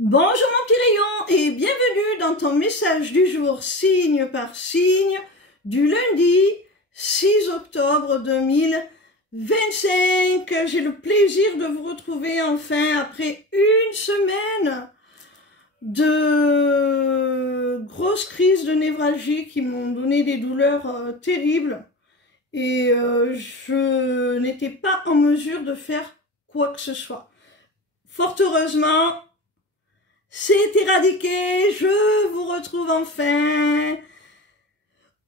Bonjour mon petit rayon et bienvenue dans ton message du jour signe par signe du lundi 6 octobre 2025. J'ai le plaisir de vous retrouver enfin après une semaine de grosses crises de névralgie qui m'ont donné des douleurs terribles et je n'étais pas en mesure de faire quoi que ce soit. Fort heureusement, c'est éradiqué, je vous retrouve enfin.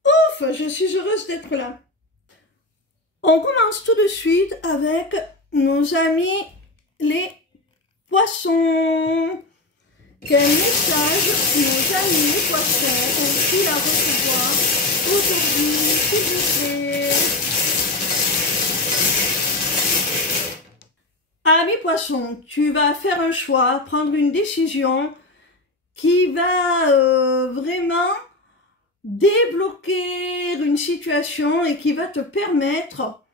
Ouf, je suis heureuse d'être là. On commence tout de suite avec nos amis les poissons. Quel message nos amis les poissons ont-ils à recevoir aujourd'hui, s'il vous plaît? Ami poisson, tu vas faire un choix, prendre une décision qui va vraiment débloquer une situation et qui va te permettre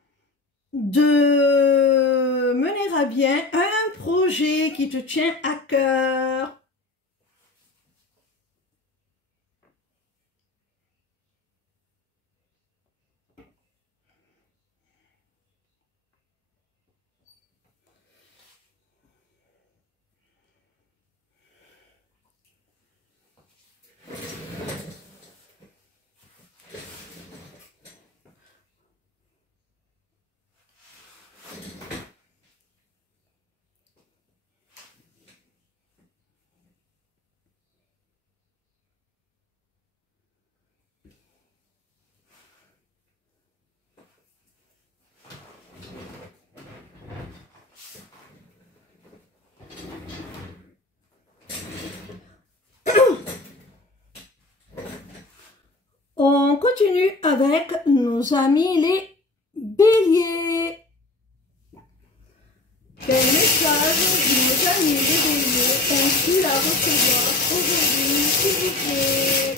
de mener à bien un projet qui te tient à cœur. On continue avec nos amis les béliers. Quel message nos amis les béliers ont-ils à recevoir aujourd'hui, s'il vous plaît?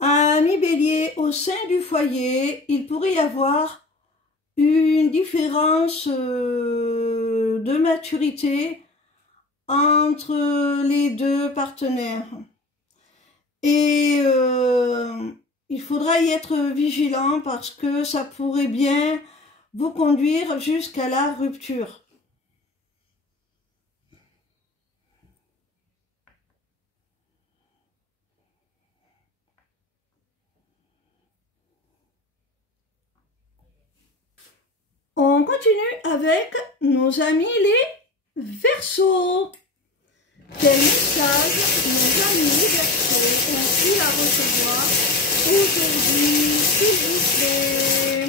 Amis béliers, au sein du foyer, il pourrait y avoir une différence de maturité entre les deux partenaires. Et il faudra y être vigilant parce que ça pourrait bien vous conduire jusqu'à la rupture. On continue avec nos amis les Verseaux. Quel message nos amis les Verseaux ont-ils à recevoir aujourd'hui, s'il vous plaît?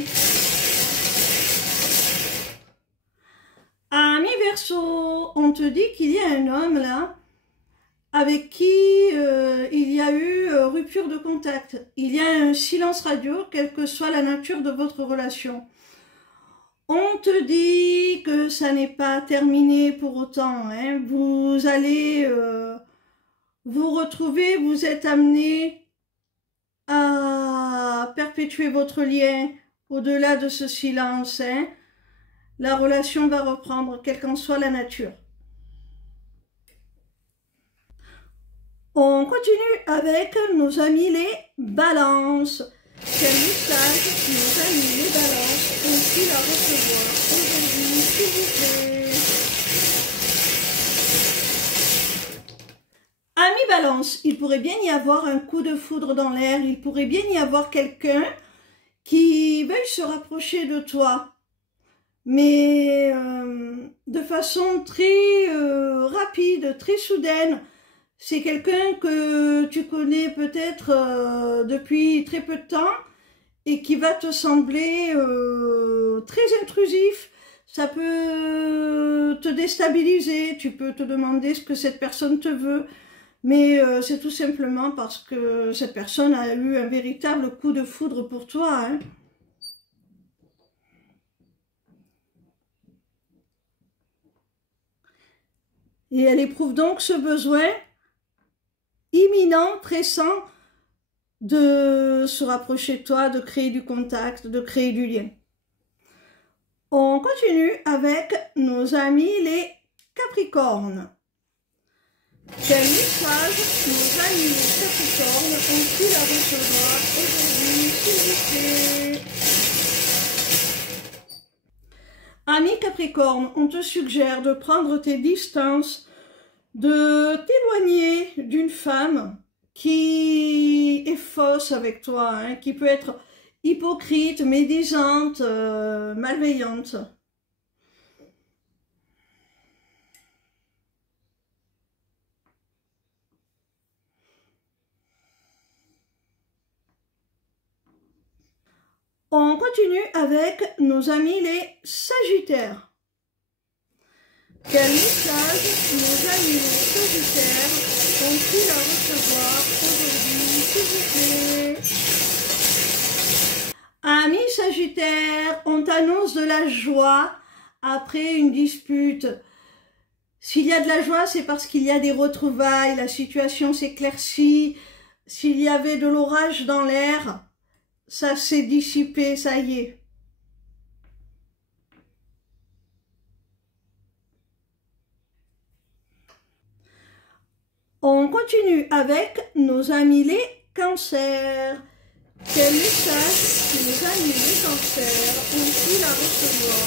Ami Verseau, on te dit qu'il y a un homme là avec qui il y a eu rupture de contact. Il y a un silence radio, quelle que soit la nature de votre relation. On te dit que ça n'est pas terminé pour autant, hein. Vous allez vous retrouver, vous êtes amené à perpétuer votre lien au-delà de ce silence, hein. La relation va reprendre, quelle qu'en soit la nature. On continue avec nos amis les balances. Quel message nos amis les balances ont-ils à recevoir aujourd'hui, s'il vous plaît? Amis balance, il pourrait bien y avoir un coup de foudre dans l'air, il pourrait bien y avoir quelqu'un qui veuille se rapprocher de toi, mais de façon très rapide, très soudaine. C'est quelqu'un que tu connais peut-être depuis très peu de temps et qui va te sembler très intrusif. Ça peut te déstabiliser, tu peux te demander ce que cette personne te veut, mais c'est tout simplement parce que cette personne a eu un véritable coup de foudre pour toi, hein. Et elle éprouve donc ce besoin imminent, pressant, de se rapprocher de toi, de créer du contact, de créer du lien. On continue avec nos amis les Capricornes. Quel message nos amis les Capricornes ont-ils à recevoir aujourd'hui, s'il vous plaît? Amis Capricorne, on te suggère de prendre tes distances, de t'éloigner d'une femme qui est fausse avec toi, hein, qui peut être hypocrite, médisante, malveillante. On continue avec nos amis les Sagittaires. Quel message nos amis les Sagittaires ont-ils à recevoir aujourd'hui, s'il vous plaît? Amis Sagittaires, on t'annonce de la joie après une dispute. S'il y a de la joie, c'est parce qu'il y a des retrouvailles, la situation s'éclaircit. S'il y avait de l'orage dans l'air, ça s'est dissipé, ça y est. On continue avec nos amis les Cancers. Quel message nos amis les Cancers ont-ils à recevoir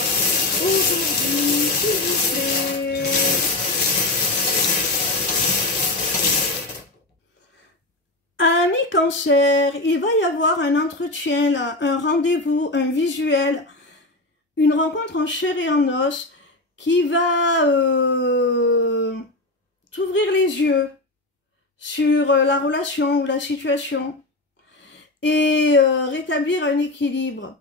aujourd'hui, s'il vous plaît? Amis Cancer, il va y avoir un entretien là, un rendez-vous, un visuel, une rencontre en chair et en os qui va t'ouvrir les yeux sur la relation ou la situation et rétablir un équilibre.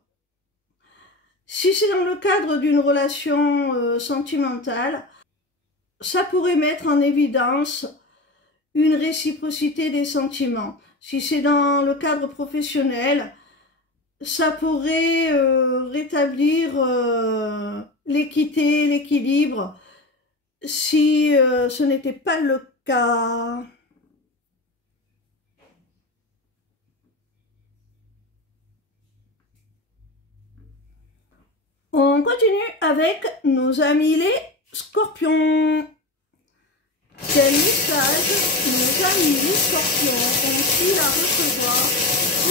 Si c'est dans le cadre d'une relation sentimentale, ça pourrait mettre en évidence une réciprocité des sentiments. Si c'est dans le cadre professionnel, ça pourrait rétablir l'équité, l'équilibre, si ce n'était pas le cas. On continue avec nos amis les Scorpions. Quel message nos amis les Scorpions ont-ils à recevoir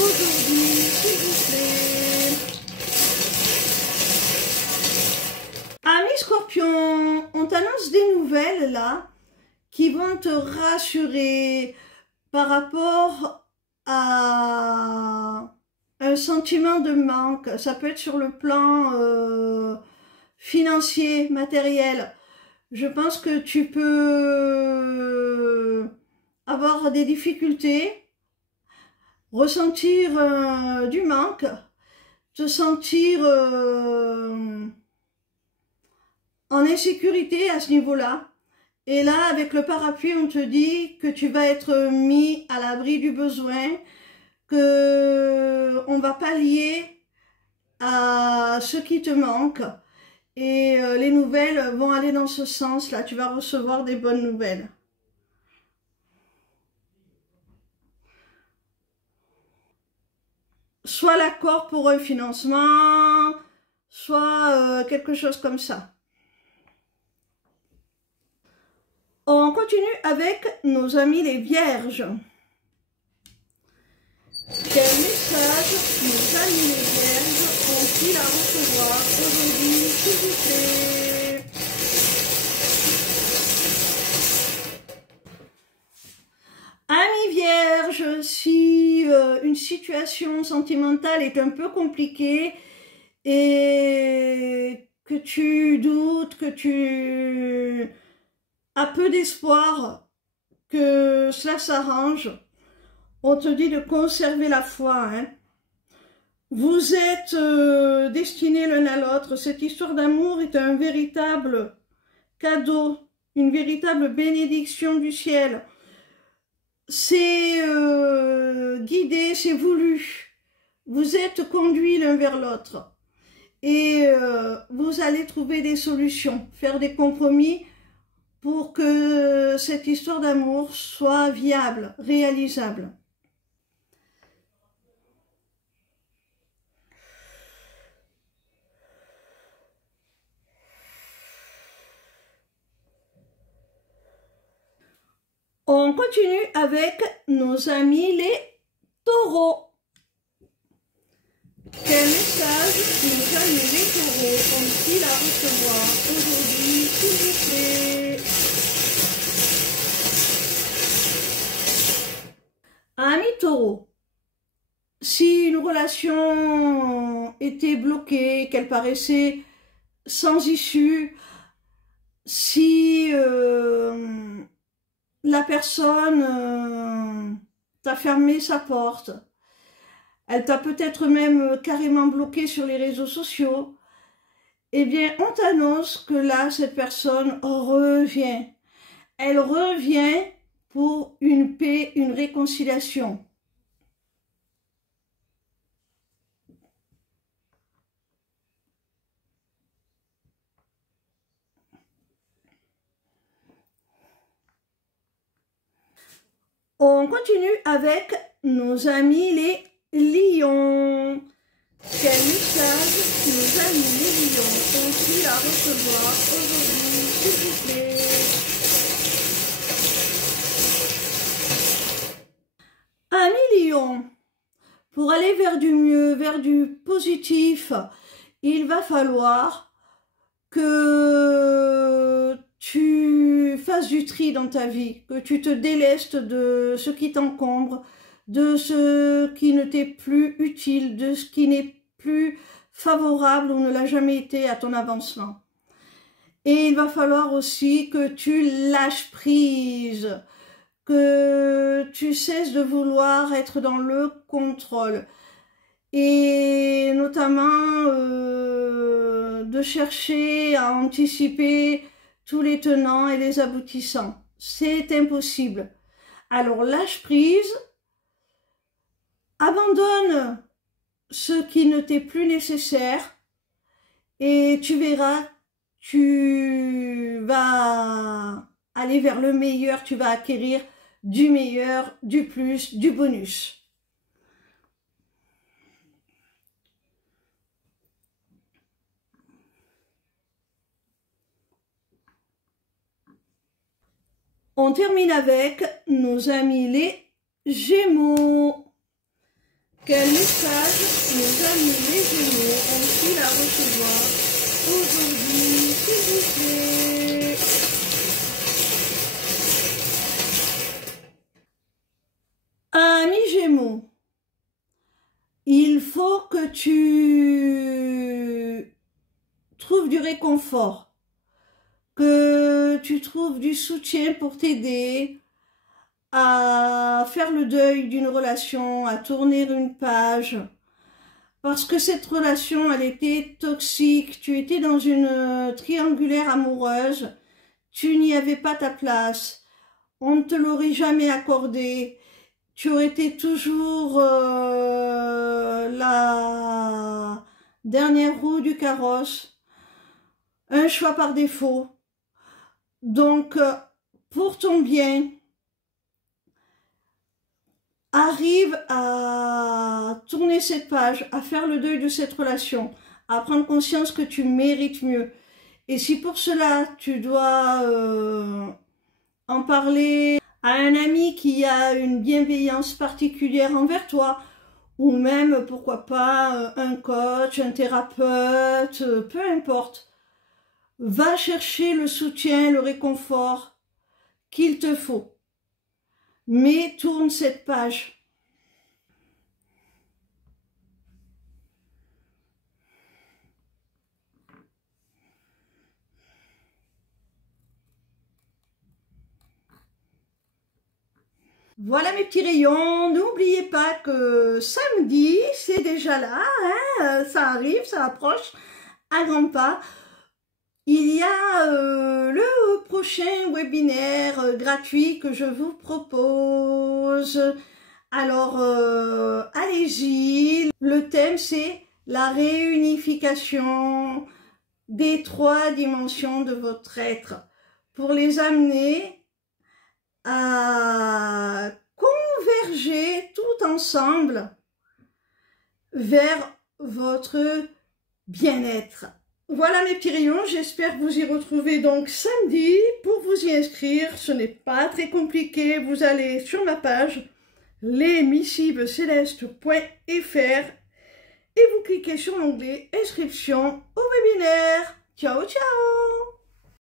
aujourd'hui, s'il vous plaît? Amis Scorpions, on t'annonce des nouvelles là qui vont te rassurer par rapport à un sentiment de manque. Ça peut être sur le plan financier, matériel. Je pense que tu peux avoir des difficultés, ressentir du manque, te sentir en insécurité à ce niveau-là. Et là, avec le parapluie, on te dit que tu vas être mis à l'abri du besoin, que on va pallier à ce qui te manque. Et les nouvelles vont aller dans ce sens-là. Tu vas recevoir des bonnes nouvelles. Soit l'accord pour un financement, soit quelque chose comme ça. On continue avec nos amis les Vierges. Quel message nos amis les Vierges ont-ils à recevoir aujourd'hui, s'il vous plaît? Amis Vierges, si une situation sentimentale est un peu compliquée et que tu doutes, que tu as peu d'espoir que cela s'arrange, on te dit de conserver la foi, hein. Vous êtes destinés l'un à l'autre. Cette histoire d'amour est un véritable cadeau, une véritable bénédiction du ciel. C'est guidé, c'est voulu. Vous êtes conduits l'un vers l'autre. Et vous allez trouver des solutions, faire des compromis pour que cette histoire d'amour soit viable, réalisable. On continue avec nos amis les taureaux. Quel message nos amis les taureaux ont-ils à recevoir aujourd'hui, s'il vous plaît? Amis taureaux, si une relation était bloquée, qu'elle paraissait sans issue, si la personne t'a fermé sa porte, elle t'a peut-être même carrément bloqué sur les réseaux sociaux, eh bien, on t'annonce que là, cette personne revient. Elle revient pour une paix, une réconciliation. On continue avec nos amis les lions. Quel message nos amis les lions ont-ils à recevoir aujourd'hui, s'il vous plaît? Amis lions, pour aller vers du mieux, vers du positif, il va falloir que tu fasses du tri dans ta vie, que tu te délestes de ce qui t'encombre, de ce qui ne t'est plus utile, de ce qui n'est plus favorable ou ne l'a jamais été à ton avancement. Et il va falloir aussi que tu lâches prise, que tu cesses de vouloir être dans le contrôle et notamment de chercher à anticiper tous les tenants et les aboutissants. C'est impossible. Alors lâche prise, abandonne ce qui ne t'est plus nécessaire et tu verras, tu vas aller vers le meilleur, tu vas acquérir du meilleur, du plus, du bonus. On termine avec nos amis les Gémeaux. Quel message nos amis les Gémeaux ont-ils à recevoir aujourd'hui, s'il vous plaît? Amis Gémeaux, il faut que tu trouves du réconfort, que tu trouves du soutien pour t'aider à faire le deuil d'une relation, à tourner une page. Parce que cette relation, elle était toxique, tu étais dans une triangulaire amoureuse, tu n'y avais pas ta place, on ne te l'aurait jamais accordé, tu aurais été toujours la dernière roue du carrosse, un choix par défaut. Donc, pour ton bien, arrive à tourner cette page, à faire le deuil de cette relation, à prendre conscience que tu mérites mieux. Et si pour cela, tu dois en parler à un ami qui a une bienveillance particulière envers toi, ou même, pourquoi pas, un coach, un thérapeute, peu importe, va chercher le soutien, le réconfort qu'il te faut. Mais tourne cette page. Voilà mes petits rayons, n'oubliez pas que samedi, c'est déjà là, hein, ça arrive, ça approche à grands pas. Il y a le prochain webinaire gratuit que je vous propose. Alors, allez-y. Le thème, c'est la réunification des 3 dimensions de votre être pour les amener à converger tout ensemble vers votre bien-être. Voilà mes petits rayons, j'espère vous y retrouver donc samedi. Pour vous y inscrire, ce n'est pas très compliqué. Vous allez sur ma page lesmissivescélestes.fr et vous cliquez sur l'onglet inscription au webinaire. Ciao, ciao!